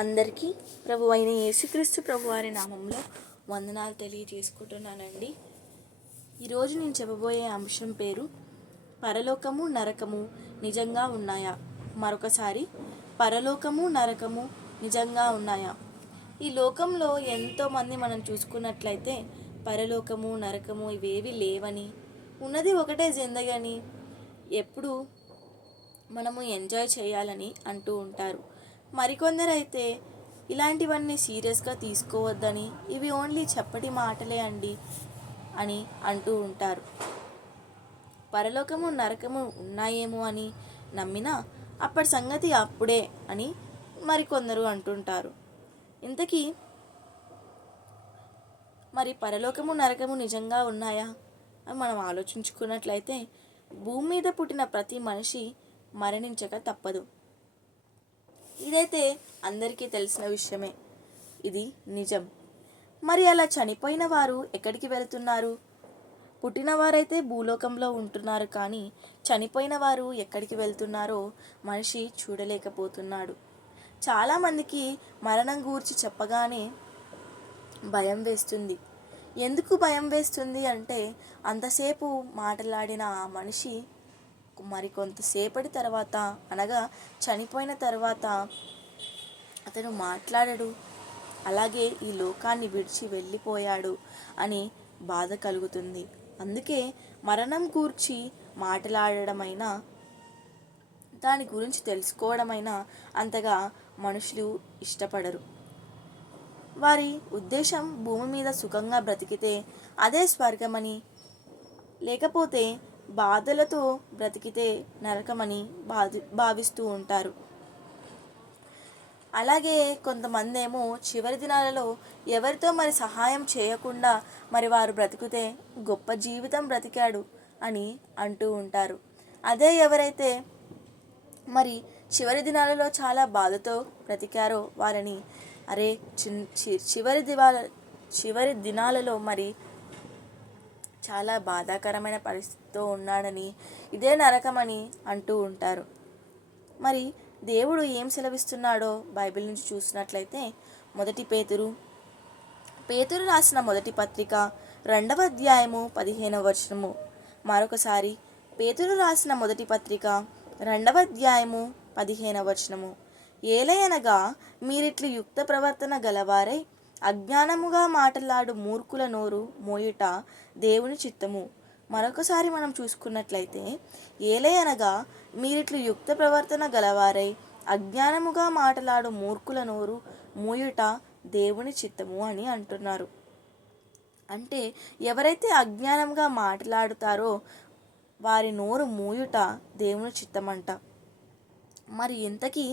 అందరికీ ప్రభు అయిన యేసుక్రీస్తు ప్రభువారి నామంలో వందనాలు తెలియజేసుకుంటున్నానండి. ఈరోజు నేను చెప్పబోయే అంశం పేరు పరలోకము నరకము నిజంగా ఉన్నాయా. మరొకసారి, పరలోకము నరకము నిజంగా ఉన్నాయా. ఈ లోకంలో ఎంతోమంది మనం చూసుకున్నట్లయితే పరలోకము నరకము ఇవేవి లేవని, ఉన్నది ఒకటే జిందగని, ఎప్పుడు మనము ఎంజాయ్ చేయాలని అంటూ ఉంటారు. మరికొందరైతే ఇలాంటివన్నీ సీరియస్గా తీసుకోవద్దని, ఇవి ఓన్లీ చెప్పటి మాటలే అండి అని అంటూ ఉంటారు. పరలోకము నరకము ఉన్నాయేమో అని నమ్మినా అప్పటి సంగతి అప్పుడే అని మరికొందరు అంటుంటారు. ఇంతకీ మరి పరలోకము నరకము నిజంగా ఉన్నాయా అని మనం ఆలోచించుకున్నట్లయితే, భూమి మీద పుట్టిన ప్రతి మనిషి మరణించక తప్పదు. ఇదైతే అందరికీ తెలిసిన విషయమే. ఇది నిజం. మరి అలా చనిపోయిన వారు ఎక్కడికి వెళ్తున్నారు? పుట్టిన వారైతే భూలోకంలో ఉంటున్నారు, కానీ చనిపోయిన వారు ఎక్కడికి వెళ్తున్నారో మనిషి చూడలేకపోతున్నాడు. చాలామందికి మరణం గూర్చి చెప్పగానే భయం వేస్తుంది. ఎందుకు భయం వేస్తుంది అంటే, అంతసేపు మాట్లాడిన ఆ మనిషి మరి కొంతసేపటి తర్వాత, అనగా చనిపోయిన తర్వాత అతను మాట్లాడడు, అలాగే ఈ లోకాన్ని విడిచి వెళ్ళిపోయాడు అని బాధ కలుగుతుంది. అందుకే మరణం గూర్చి మాట్లాడడమైనా, దాని గురించి తెలుసుకోవడమైనా అంతగా మనుషులు ఇష్టపడరు. వారి ఉద్దేశం భూమి మీద సుఖంగా బ్రతికితే అదే స్వర్గమని, లేకపోతే బాధలతో బ్రతికితే నరకమని భావిస్తూ ఉంటారు. అలాగే కొంతమంది ఏమో చివరి దినాలలో ఎవరితో మరి సహాయం చేయకుండా మరి వారు బ్రతికితే గొప్ప జీవితం బ్రతికాడు అని అంటూ ఉంటారు. అదే ఎవరైతే మరి చివరి దినాలలో చాలా బాధతో బ్రతికారో వారిని, అరే చివరి దినాలలో మరి చాలా బాధాకరమైన పరిస్థితితో ఉన్నాడని, ఇదే నరకమని అంటూ ఉంటారు. మరి దేవుడు ఏం సెలవిస్తున్నాడో బైబిల్ నుంచి చూసినట్లయితే, పేతురు రాసిన మొదటి పత్రిక 2వ అధ్యాయము 15వ వచనము. మరొకసారి, పేతురు రాసిన మొదటి పత్రిక 2వ అధ్యాయము 15వ వచనము. ఏలయనగా మీరిట్లు యుక్త ప్రవర్తన గలవారై అజ్ఞానముగా మాటలాడు మూర్ఖుల నోరు మోయుట దేవుని చిత్తము. మరొకసారి మనం చూసుకున్నట్లయితే, ఏలయనగా మీరిట్లు యుక్త ప్రవర్తన గలవారై అజ్ఞానముగా మాటలాడు మూర్ఖుల నోరు మోయుట దేవుని చిత్తము అని అంటున్నారు. అంటే ఎవరైతే అజ్ఞానంగా మాట్లాడుతారో వారి నోరు మూయుట దేవుని చిత్తమంట. మరి ఇంతకీ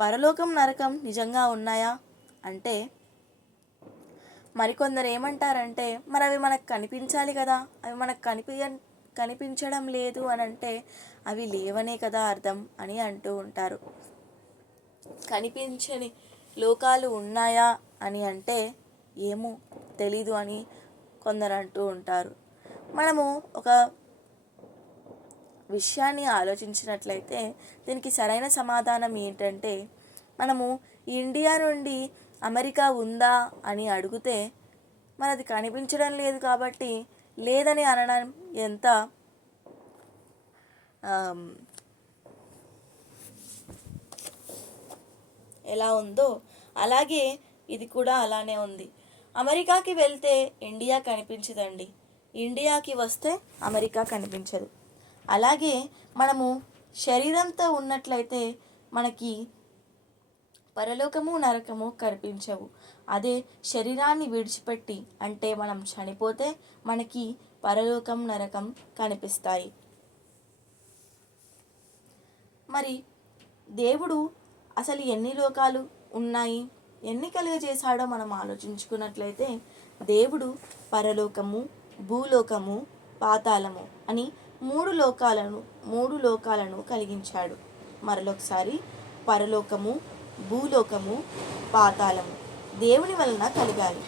పరలోకం నరకం నిజంగా ఉన్నాయా అంటే, మరికొందరు ఏమంటారంటే, మరి అవి మనకు కనిపించాలి కదా, అవి మనకు కనిపించడం లేదు అని అంటే అవి లేవనే కదా అర్థం అని అంటూ ఉంటారు. కనిపించని లోకాలు ఉన్నాయా అని అంటే ఏమో తెలీదు అని కొందరు అంటూ ఉంటారు. మనము ఒక విషయాన్ని ఆలోచించినట్లయితే దీనికి సరైన సమాధానం ఏంటంటే, మనము ఇండియా నుండి అమెరికా ఉందా అని అడిగితే మరి అది కనిపించడం లేదు కాబట్టి లేదని అనడం ఎంత ఎలా ఉందో అలాగే ఇది కూడా అలానే ఉంది. అమెరికాకి వెళ్తే ఇండియా కనిపించదండి, ఇండియాకి వస్తే అమెరికా కనిపించదు. అలాగే మనము శరీరంతో ఉన్నట్లయితే మనకి పరలోకము నరకము కనిపించవు. అదే శరీరాన్ని విడిచిపెట్టి అంటే మనం చనిపోతే మనకి పరలోకం నరకం కనిపిస్తాయి. మరి దేవుడు అసలు ఎన్ని లోకాలు ఉన్నాయి, ఎన్ని కలుగజేశాడో మనం ఆలోచించుకున్నట్లయితే, దేవుడు పరలోకము, భూలోకము, పాతాళము అని మూడు లోకాలను కలిగించాడు. మరొకసారి, పరలోకము, భూలోకము, పాతాళము దేవుని వలన కలిగాలి.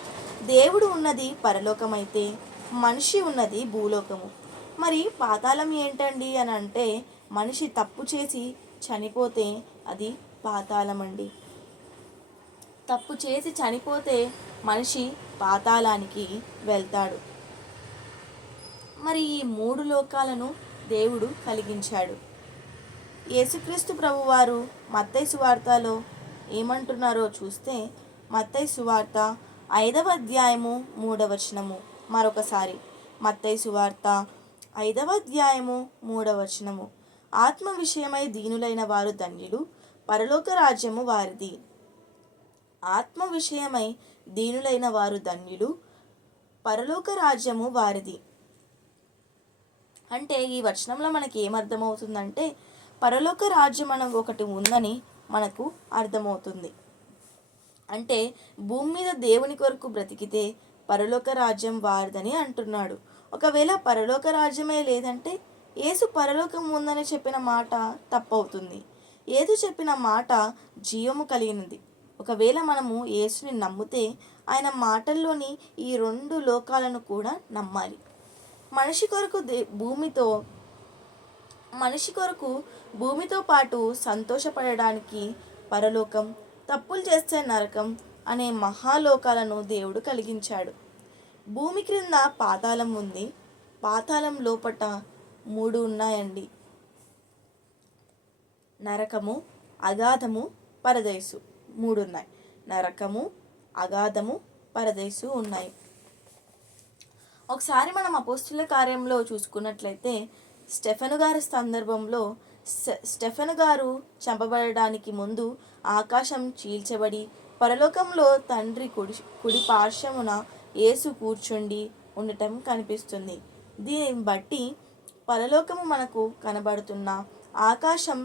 దేవుడు ఉన్నది పరలోకమైతే మనిషి ఉన్నది భూలోకము. మరి పాతాళం ఏంటండి అని అంటే, మనిషి తప్పు చేసి చనిపోతే అది పాతాళం అండి. తప్పు చేసి చనిపోతే మనిషి పాతాళానికి వెళ్తాడు. మరి ఈ 3 లోకాలను దేవుడు కలిగించాడు. యేసుక్రీస్తు ప్రభువారు మత్తయి సువార్తలో ఏమంటున్నారో చూస్తే, మత్తయి సువార్త 5వ అధ్యాయము 3వ వచనము. మరొకసారి మత్తయి సువార్త 5వ అధ్యాయము 3వ వచనము. ఆత్మ విషయమై దీనులైన వారు ధన్యులు, పరలోక రాజ్యము వారిది. ఆత్మ విషయమై దీనులైన వారు ధన్యులు, పరలోక రాజ్యము వారిది. అంటే ఈ వచనంలో మనకి ఏమర్థమవుతుందంటే, పరలోక రాజ్యం మనకు ఒకటి ఉందని మనకు అర్థమవుతుంది. అంటే భూమి మీద దేవుని కొరకు బ్రతికితే పరలోక రాజ్యం వారిదని అంటున్నాడు. ఒకవేళ పరలోక రాజ్యమే లేదంటే యేసు పరలోకం ఉందని చెప్పిన మాట తప్పవుతుంది. యేసు చెప్పిన మాట జీవము కలిగినది. ఒకవేళ మనము యేసుని నమ్మితే ఆయన మాటల్లోని ఈ 2 లోకాలను కూడా నమ్మాలి. మనిషి కొరకు భూమితో పాటు సంతోషపడడానికి పరలోకం, తప్పులు చేస్తే నరకం అనే మహాలోకాలను దేవుడు కలిగించాడు. భూమి క్రింద పాతాళం ఉంది. పాతాళం లోపట 3 ఉన్నాయండి: నరకము, అగాధము, పరదేశు. 3 ఉన్నాయి. నరకము, అగాధము, పరదేశు ఉన్నాయి. ఒకసారి మనం అపోస్తుల కార్యంలో చూసుకున్నట్లయితే, స్టెఫెను గారి సందర్భంలో స్టెఫెను గారు చంపబడడానికి ముందు ఆకాశం చీల్చబడి పరలోకంలో తండ్రి కుడి పార్శ్వమున యేసు కూర్చుండి ఉండటం కనిపిస్తుంది. దీనిని బట్టి పరలోకము మనకు కనబడుతున్న ఆకాశం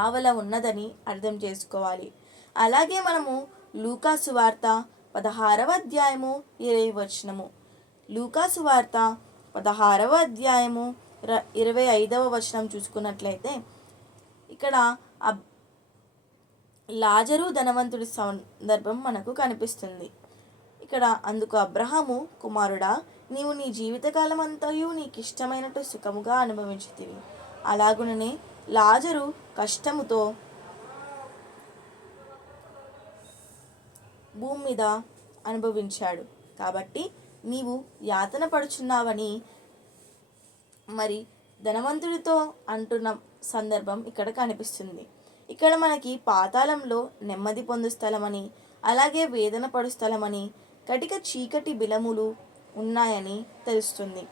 ఆవల ఉన్నదని అర్థం చేసుకోవాలి. అలాగే మనము లూకా సువార్త 16వ అధ్యాయము 20వ వచనము, లూకా సువార్త 16వ అధ్యాయము 25వ వచనం చూసుకున్నట్లయితే, ఇక్కడ లాజరు ధనవంతుడి సందర్భం మనకు కనిపిస్తుంది. ఇక్కడ అందుకు అబ్రహాము, కుమారుడా, నీవు నీ జీవితకాలం అంతయు నీకు ఇష్టమైనట్టు సుఖముగా అనుభవించితివి, అలాగుననే లాజరు కష్టముతో భూమి మీద అనుభవించాడు. కాబట్టి నీవు యాతన పడుచున్నావని మరి ధనవంతుడితో అంటున్న సందర్భం ఇక్కడ కనిపిస్తుంది. ఇక్కడ మనకి పాతాళంలో నెమ్మది పొందు స్థలమని, అలాగే వేదన పడు స్థలమని, కటిక చీకటి బిలములు ఉన్నాయని తెలుస్తుంది.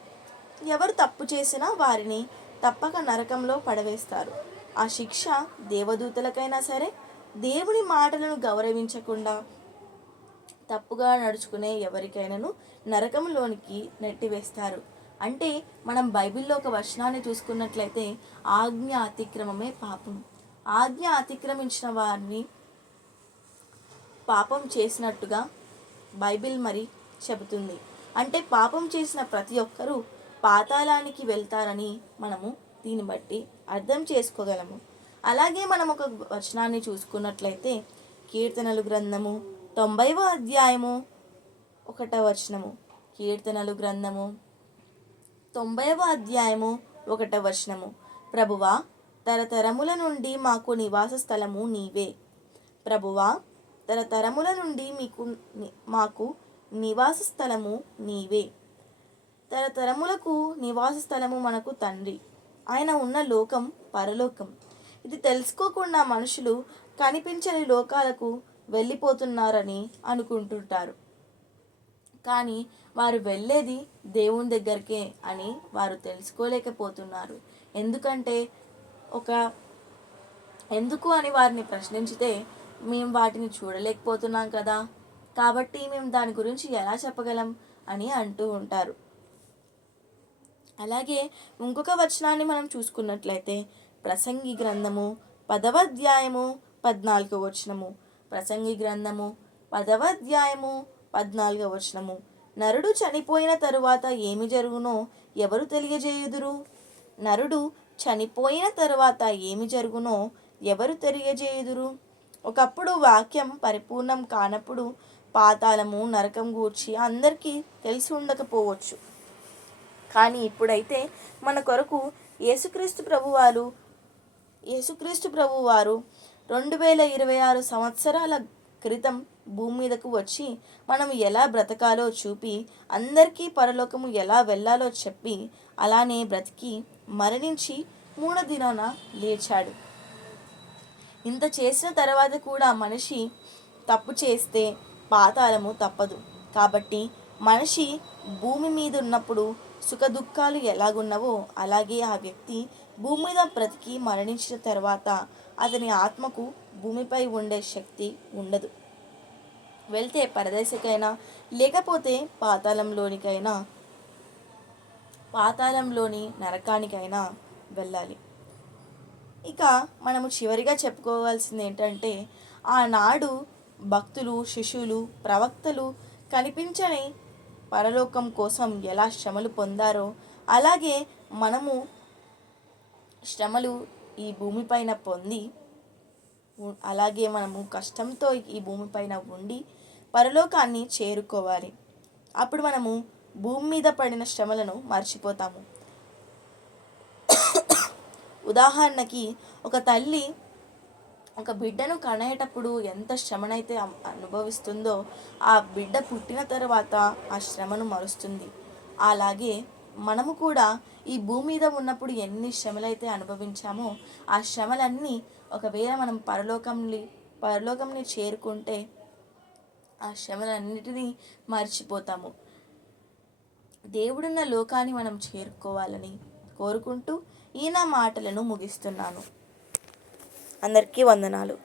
ఎవరు తప్పు చేసినా వారిని తప్పక నరకంలో పడవేస్తారు. ఆ శిక్ష దేవదూతలకైనా సరే, దేవుని మాటలను గౌరవించకుండా తప్పుగా నడుచుకునే ఎవరికైనాను నరకంలోనికి నెట్టివేస్తారు. అంటే మనం బైబిల్లో ఒక వచనాన్ని చూసుకున్నట్లయితే, ఆజ్ఞ అతిక్రమమే పాపం. ఆజ్ఞ అతిక్రమించిన వారిని పాపం చేసినట్టుగా బైబిల్ మరి చెబుతుంది. అంటే పాపం చేసిన ప్రతి ఒక్కరూ పాతాళానికి వెళ్తారని మనము దీన్ని బట్టి అర్థం చేసుకోగలము. అలాగే మనం ఒక వచనాన్ని చూసుకున్నట్లయితే, కీర్తనలు గ్రంథము 90వ అధ్యాయము 1వ వచనము. కీర్తనలు గ్రంథము 90వ అధ్యాయము 1వ వచనము. ప్రభువా, తరతరముల నుండి మాకు నివాస స్థలము నీవే. ప్రభువా, తరతరముల నుండి మాకు నివాస స్థలము నీవే. తరతరములకు నివాస స్థలము మనకు తండ్రి. ఆయన ఉన్న లోకం పరలోకం. ఇది తెలుసుకోకుండా మనుషులు కనిపించని లోకాలకు వెళ్ళిపోతున్నారని అనుకుంటుంటారు. కానీ వారు వెళ్ళేది దేవుని దగ్గరికే అని వారు తెలుసుకోలేకపోతున్నారు. ఎందుకు అని వారిని ప్రశ్నించితే, మేము వాటిని చూడలేకపోతున్నాం కదా, కాబట్టి మేము దాని గురించి ఎలా చెప్పగలం అని అంటూ ఉంటారు. అలాగే ఇంకొక వచనాన్ని మనం చూసుకున్నట్లయితే, ప్రసంగి గ్రంథము 10వ అధ్యాయము 14వ వచనము. ప్రసంగి గ్రంథము 10వ అధ్యాయము 14వ వచనము. నరుడు చనిపోయిన తరువాత ఏమి జరుగునో ఎవరు తెలియజేయుదురు? నరుడు చనిపోయిన తరువాత ఏమి జరుగునో ఎవరు తెలియజేయుదురు? ఒకప్పుడు వాక్యం పరిపూర్ణం కానప్పుడు పాతాళము, నరకం గూర్చి అందరికీ తెలిసి ఉండకపోవచ్చు. కానీ ఇప్పుడైతే మన కొరకు యేసుక్రీస్తు ప్రభువారు 2026 సంవత్సరాల క్రితం భూమి మీదకు వచ్చి మనం ఎలా బ్రతకాలో చూపి అందరికీ పరలోకము ఎలా వెళ్ళాలో చెప్పి అలానే బ్రతికి మరణించి మూడో దినాన లేచాడు. ఇంత చేసిన తర్వాత కూడా మనిషి తప్పు చేస్తే పాతాళము తప్పదు. కాబట్టి మనిషి భూమి మీద ఉన్నప్పుడు సుఖ దుఃఖాలు ఎలాగున్నవో అలాగే ఆ వ్యక్తి భూమి మీద బ్రతికి మరణించిన తర్వాత అతని ఆత్మకు భూమిపై ఉండే శక్తి ఉండదు. వెళ్తే పరదేశకైనా లేకపోతే పాతాళంలోని నరకానికైనా వెళ్ళాలి. ఇక మనము చివరిగా చెప్పుకోవాల్సింది ఏంటంటే, ఆనాడు భక్తులు, శిష్యులు, ప్రవక్తలు కనిపించని పరలోకం కోసం ఎలా శ్రమలు పొందారో అలాగే మనము శ్రమలు ఈ భూమిపైన పొంది అలాగే మనము కష్టంతో ఈ భూమిపైన ఉండి పరలోకాన్ని చేరుకోవాలి. అప్పుడు మనము భూమి మీద పడిన శ్రమలను మర్చిపోతాము. ఉదాహరణకి ఒక తల్లి ఒక బిడ్డను కనేటప్పుడు ఎంత శ్రమనైతే అనుభవిస్తుందో ఆ బిడ్డ పుట్టిన తర్వాత ఆ శ్రమను మరుస్తుంది. అలాగే మనము కూడా ఈ భూమి మీద ఉన్నప్పుడు ఎన్ని శ్రమలైతే అనుభవించామో ఆ శ్రమలన్నీ ఒకవేళ మనం పరలోకంని చేరుకుంటే ఆ శ్రమలన్నిటినీ మర్చిపోతాము. దేవుడున్న లోకాన్ని మనం చేరుకోవాలని కోరుకుంటూ ఈ నా మాటలను ముగిస్తున్నాను. అందరికీ వందనాలు.